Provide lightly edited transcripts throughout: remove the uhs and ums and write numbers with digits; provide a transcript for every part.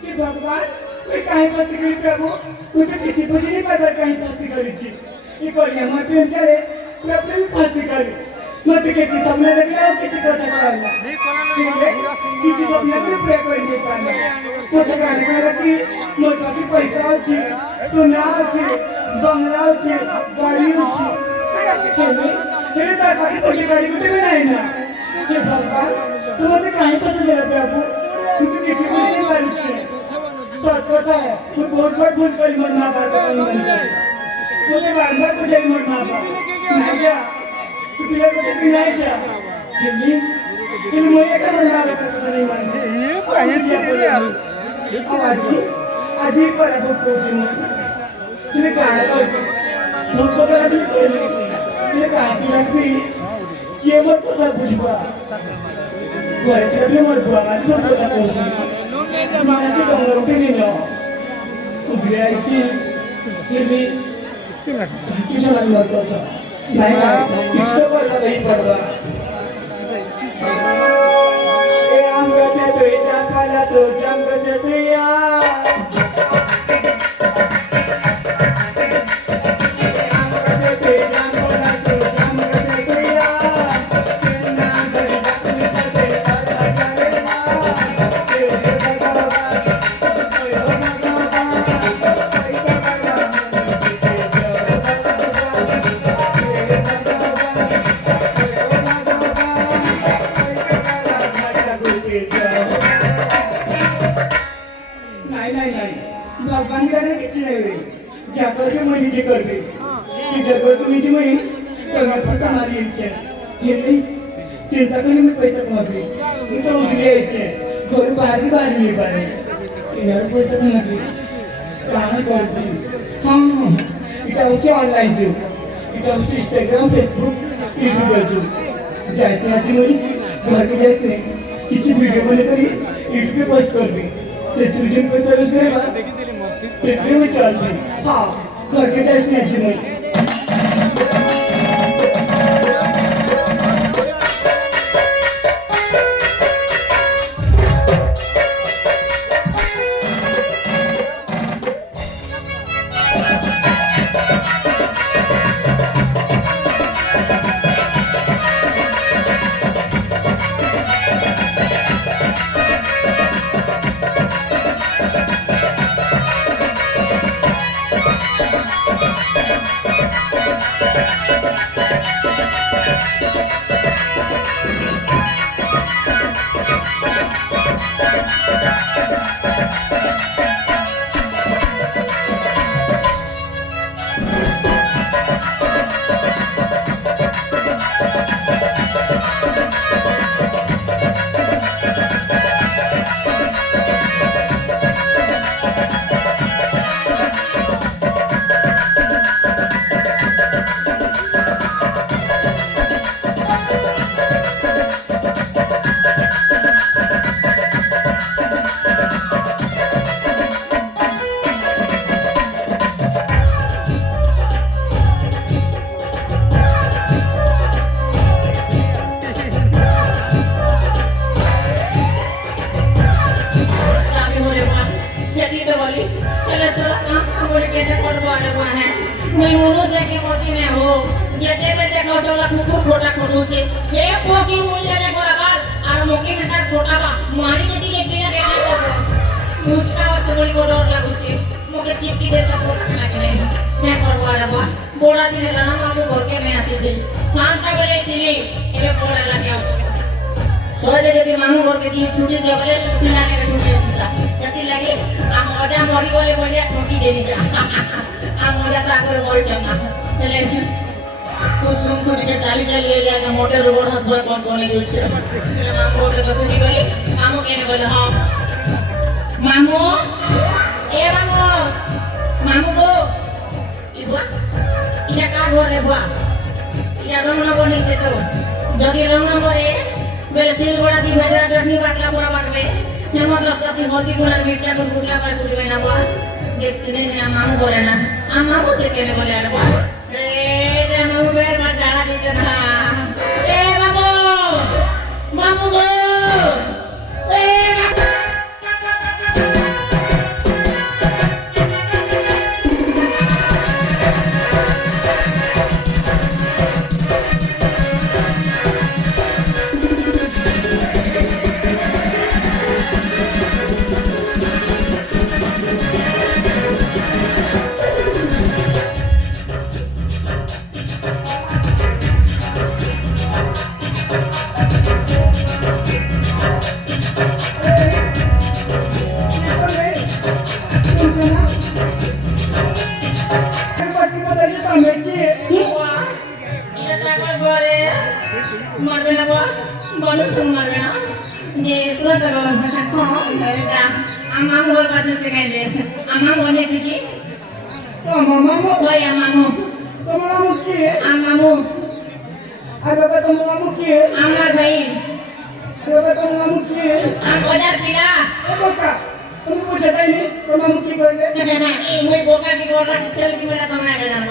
कि भगवान कोई काहे पति गई प्रभु मुझे किसी बुझी नहीं पता कहीं फांसी करी थी ये कोरिया मोर प्रेम चले पूरा प्रेम फांसी करी मत के सपने देख ले किसी को देख ले ठीक है किसी सपने में प्रे कोई नहीं पाना मत गाने में रखी मोर पाकी पैसा अछि सोना अछि बंगला अछि गाड़ी अछि खेले तेरे तार पाकी पटी गाड़ी गुटे में नहीं ना ये भगवान तुम मत काहे पता जरा प्रभु मुझे किसी को नहीं मालूम है सच कथा है मैं बहुत बड़ भूल करी मन मां बाप का मन कर मुझे बार-बार मुझे मन मां बाप नहीं जा सुपीला को चक्की नहीं जा ये मुझे का मन मां बाप का नहीं मान ये काहे दिया यार आज ही पर अब कोची मन तुमने कहा तो बहुत तो करा भी तुमने कहा कि लगती ये मत को ना बुझवा घर के लिए मत बुआ आज सब बता दो मैं तो डंगर उठे नहीं ना उधर आई थी ये भी किसी ने मर गया था नहीं ना इसको करना नहीं पड़ता ये हम कहते तो ये जान पाला तो जान कहते तो यार जाकर के मैं नीचे कर गई कि जगह तो नीचे मैं करना पड़ता हमारी इच्छा ये नहीं चिंता करने में पैसा कमा गई ये तो उनकी इच्छा घर बाहर की बाहर नहीं पा रहे इन्हें पैसा कमा गई कहाँ करती हाँ इतना ऊँचे ऑनलाइन जो इतना ऊँचे इंस्टाग्राम फेसबुक यूट्यूब जो जाते आज मैं घर के जैसे किसी वीडियो बने करी यूट्यूब पे पोस्ट कर दी टेलीविजन पे सर्विस करे बात सेटले में चलती हाँ घर के जैसे हैं जी Amamu gol patu sekali. Amamu ni siki. তোমার মামু Boy amamu. তোমার মামু কি Amamu. আর বাবা তোমার মামু কি Amar bhai. বাবা তোমার মামু কি Am bajar pila. ও বাবা তুমি বুঝে যাইনি তোমার মামু কি করলে Mui boka di gora sel di mana tengah jalan.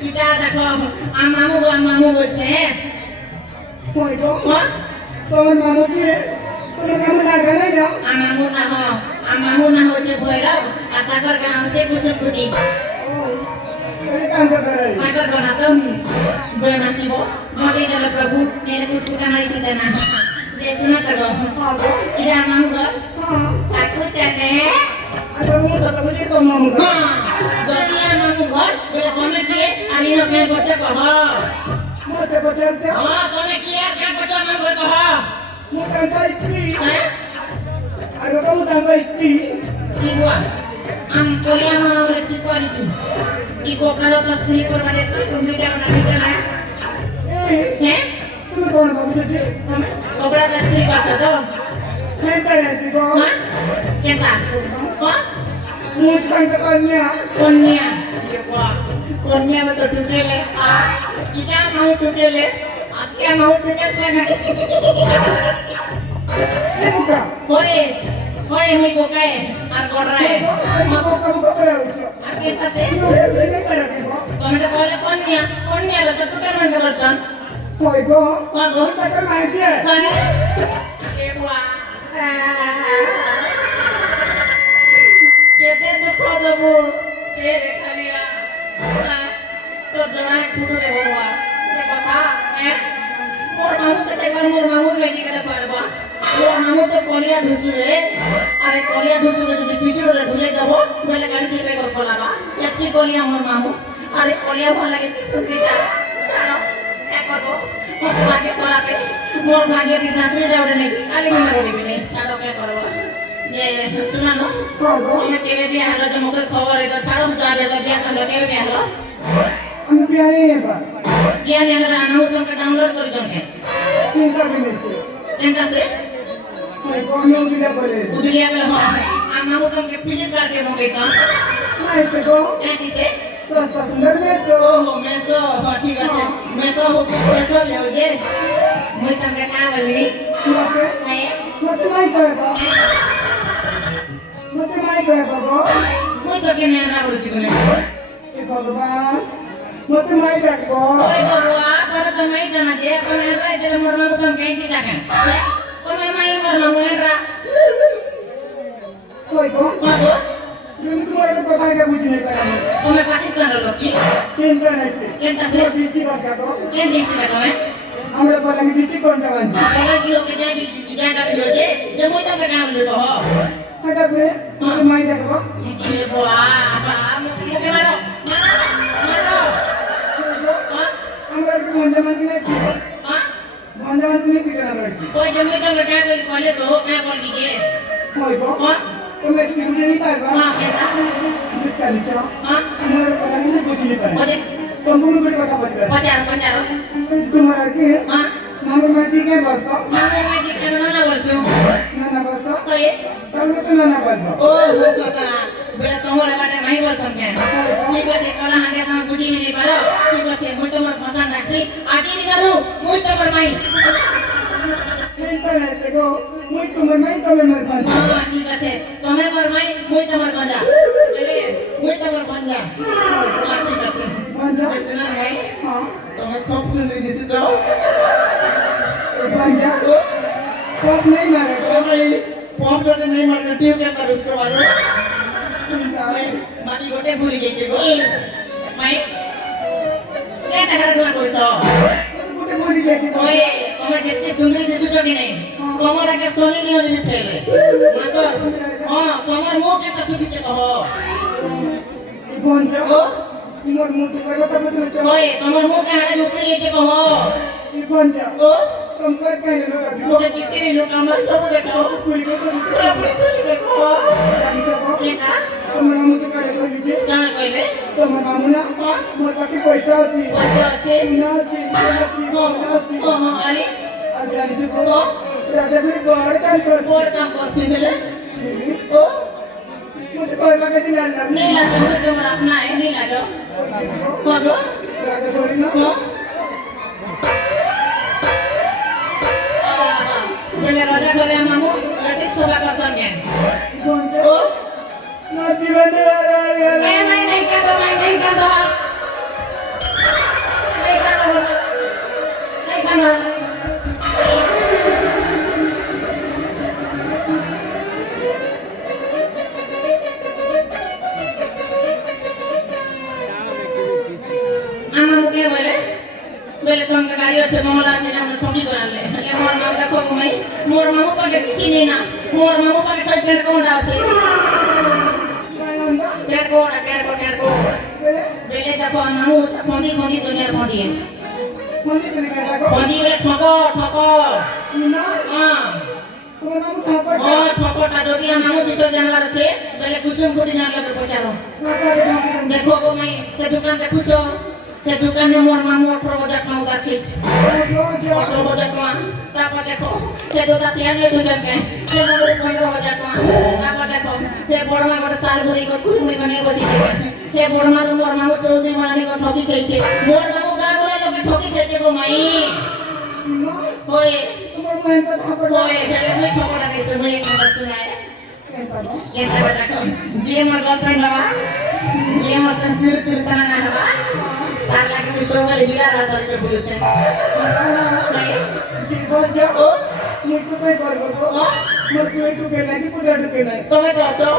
Kita দেখো amamu বলছে কই গো হ্যাঁ তোমার মামু কি তোমার মামু না গানাই দাও আমামু না হচ্ছে ভৈরব আর তাকর গাঁ হচ্ছে কুসুমপুটি ও এই কান্দ করে তাকর গাঁ তো জয় মাসিব মতে জল প্রভু নেলে কুটকুটা মারি দিতে না যে শুনা তো গো হ্যাঁ গো এটা আমামু ঘর হ্যাঁ তাকু চাটে আর মামু তো বুঝি তোমার মামু যদি আমামু ঘর বলে তুমি কি আর ইনো কে করছে কহ মতে বলছে তুমি কি আর কে করছে আমামু ঘর কহ মু কান্তা স্ত্রী হ্যাঁ আর বাবা মু কান্তা স্ত্রী কি বুয়া কলি আমামু কি করি কি কোকালো তো স্ত্রী করবালে তো সুন্দর কেমন আছে না এই হ্যাঁ তুমি কোন বুঝেছি কপড়া তো স্ত্রী করছো তো কেনটা নেছি গো হ্যাঁ কেতা হ্যাঁ মু কান্তা কন্যা কন্যা ये बुआ कन्या में तो टूटेले इटा माउ टूटेले आत्या माउ टूटेले ना এই বুকা होए होए मुई कोकाए আর গড়রায় মামু কামু করে উঠছো আর কেতা সে এই করে গো তুমি তো বলে কন্যা তো টুটে মন্ডে বলছন কই গো কই গো টাকা নাই দিয়ে মানে এ বুয়া কেতে দুঃখ দেবো তেরে খালিয়া তো জনায় কুটুরে বলবা যে কথা মোর মামু কেতে কর মোর মামু মেডিকেলে পারবা মোর মামু তো কলিয়া ঢুসুরে আরে কলিয়া ঢুসুরে যদি পিছুরে ঢুলে দেব বলে গাড়ি চেপে কর পলাবা একটি কলিয়া মোর মামু আরে কলিয়া ভাল লাগে পিছুরিটা জানো একটো মোর ভাগ্য করাবে মোর ভাগ্য দি দাঁতরে ওড়ে নেই কালি মনে করিবি নে ছাড়ো কে করব যে শুনানো আমি কেবে বিয়া হলো যে মুখে খবর এতো ছাড়ো যাবে তো বিয়া করলো কেবে বিয়া হলো আমি বিয়ারে এবার বিয়া নিয়ে আমি তোমাকে ডাউনলোড করে জমকে চিন্তা করেছি কেনটা সে কই গো আমি উদিলা করে উদিয়া বলে হ্যাঁ আমি তোমাকে ফ্লিপকার্ট দিয়ে মগাইতাম নাই তো গো কে দিছে সস্তা সুন্দর মেয়ে তো ও মেসো ঠিক আছে মেসো হোক মেসো লেও যে মই তোমাকে কা বলবি মতে হ্যাঁ মতে মাই করবো মতে মাই করবো গো মই সকে নিয়ে না বলছি বলে এ ভগবান মতে মাই করবো ওই বাবা তোরা তো নাই জানা যে তুমি এন্ট্রাই দিলে মোর মামু তুমি কেঁটি থাকেন তুমি মাই মোর মামু এন্ট্রা কই গো কত তুমি তোমার কথা আগে বুঝি নাই পারি তুমি পাকিস্তানের লোক কি চিন্তা নাই কেনটা সে বৃষ্টি করতে গো কেন দেখতে তুমি আমরা বলে আমি বৃষ্টি করতে পারছি এলা কি লোকে যাই জায়গা দিলো যে মই তোকে কাম লইব এটা করে মতে মাই দেখবো এ বাবা মুখে মারো মারো আমরা কি মঞ্জমান কি নাই মঞ্জমান তুমি কি জানা করছি ওই যে মই তোকে কাম কইলে তো কাম করবি যে কই গো তুমি কি বুঝে নি পারবা মা কেতা বুঝতে চাও হ্যাঁ আমার কথা আমি বুঝি নি পারি ওই সম্পূর্ণ করে কথা বলবে পচার তোমার কি হ্যাঁ মামুর মাঝি কে বলতো মামু মাঝি কেন না বলছো না না বলতো ওই তাহলে তো না না বলবো ও ও কথা বলে তোমার বাটে মাই বলছন কেন ঠিক আছে কলা হাঁটে তুমি বুঝিবি নি পারো ঠিক আছে মই তোমার ভাষা রাখি আজি দিনারু মই তোমার মাই চিন্তা নাই গো মুই তোমার মাই তুমি মোর ভাই ঠিক আছে তুমি মোর মাই মই তোমার গঞ্জা বলে মই তোমার গঞ্জা ঠিক আছে মঞ্জা শুনা ভাই হ্যাঁ তুমি খুব সুন্দর দিছো যাও মঞ্জা সব নেই মারে भाई पॉप जोटे नहीं मार करती हो क्या तब इसको मारो भाई बाकी गोटे भूल गई के गो भाई क्या टहर दुआ कोई छो গোটে মরি গেছি ओए तुम्हें जितनी सुंदरी दिसु जो कि नहीं तुम्हारा के सोनी नहीं होनी भी पहले मातो हाँ तुम्हार मुंह के तो सुखी चेको हो মঞ্জা মোর মুখ থেকে কথা বলতে চাও ओए तुम्हार मुंह के हारे लुकड़ी ये चेको हो মঞ্জা ओ तुम कर के लो मुझे पीछे नहीं लोग हमारे सब देखो कुली को तुम पूरा पूरा देखो জানি তো ये का তোমরা মুখ করে কইছে क्या कहले তোমার মামুনা মোর পাখি পয়সা আছে वैसे अच्छे না আছে না আছে ओ हाँ अरे আর জানি তো রাজা করে বড় কাম কর बोर्ड काम कर सी मिले ओ लगे दिन ना नहीं लगा मुझे तुम्हारा अपना है नहीं लगा बाबू लगे थोड़ी ना ये राजा करे मामू लड़की सोबा का संगे कौन से ओ ना जीवन दे रहा है मैं नहीं कर दो नहीं कर दो नहीं करना आमा मुके बोले तुमके गाड़ी से मोहला से हम ठोकी कर ले मोर नाम देखो मैं मोर मामू पर किसी नहीं ना मोर मामू पर टेंट कौन डाल से टेंट को बेले देखो मामू फोंदी दुनिया फोंदी है फोंदी बोले ठोको ना हां तुम्हारा नाम ठाकुर ओ ठोकोटा যদি मामू विसर्जन जानवर से बेले कुसुम कुटी जान लगे पचारो देखो वो मैं ते दुकान देखु छो ते दुकान में मोर मामू 18 बजे का उधार खींच 18 बजे का ताको देखो ते दोदा तिया ने गुजर के ते मोर 15 बजे का ताको देखो ते बड़मा बड़ साल भरी को कुरुमी बने बसी छे ते बड़मा मोर मामू 14 मानी को ठोकी गई छे मोर मामू गागोला लोग ठोकी गई को मई होए तुम्हारा बहन का ठाकुर होए बेले मैं ठोकरा नहीं सुन एक नंबर सुनाए ये देखो जी मोर गर्लफ्रेंड बाबा ये मोर संतीर तना ना बाबा तार लागे विश्व में जिला रात के पुलिस है जी बोल जा ओ मुझको कोई कर को मुझको एक के नहीं पूरा के नहीं तुम्हें तो असो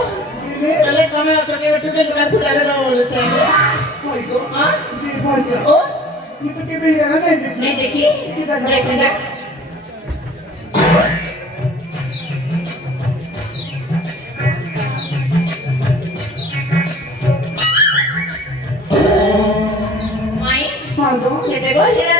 पहले तुम्हें असो के टुके लुका फुटा दे दो बोले से हां जी बोल जा ओ मुझको के भी नहीं देखी देख माई हाँ तो ये देखो हीरा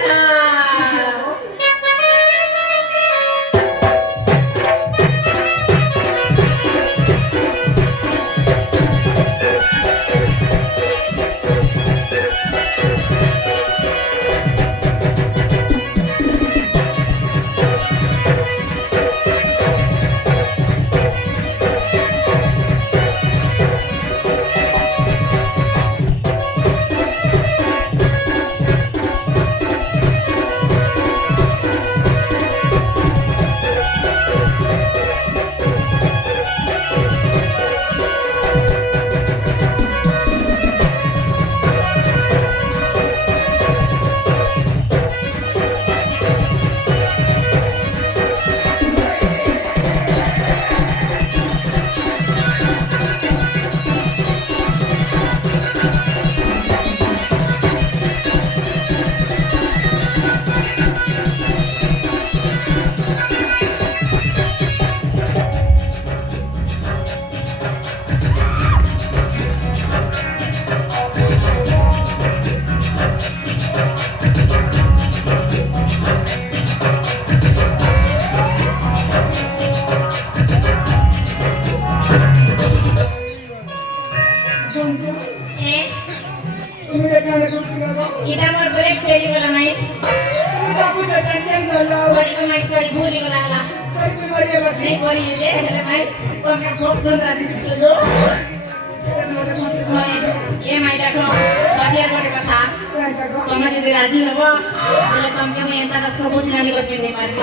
तुम्हें देखना है कुछ लगा इधर मोर ब्रेक फेरी वाला नहीं तुम्हें तो कुछ टेंशन ना लो सॉरी तो मैं सॉरी भूली वाला ला कोई बीमारी है नहीं बोली ये है भाई तो मैं खूब सुंदर दिखती हूँ ये मैं देखो बाकी बड़े कथा तो मैं यदि राजी हो बोले तुम के मैं इंता सब कुछ नहीं करके नहीं पारी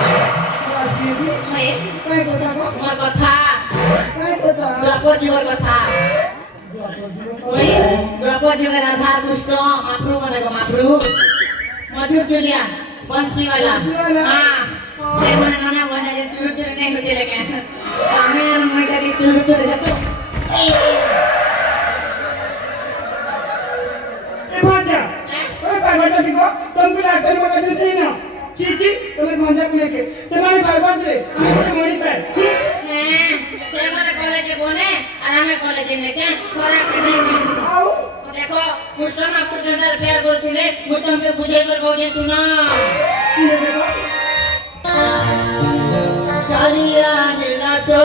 मैं काय बोलता को मोर कथा काय बोलता द्वापर जीवर कथा वही द्वापर जीवर आधार पुष्ट माप्रू बने को माप्रू मधुर चुलिया बंसी वाला हाँ से मने नाना बना जे तुरु नहीं होते लेके हमें मैं करी तुरु जातो ए भाजा ओए पागल को तुमको लागते मत नहीं ना चीची तुम्हें भाजा को लेके तुम्हारे बर्बाद रे आगे मरी पाए से मने कॉलेज बोने और हमें कॉलेज लेके खराब नहीं आओ देखो पुष्पा मापुर के अंदर प्यार करतुले मु तुमके बुझे कर कहजे सुना ये देखो कालिया नीला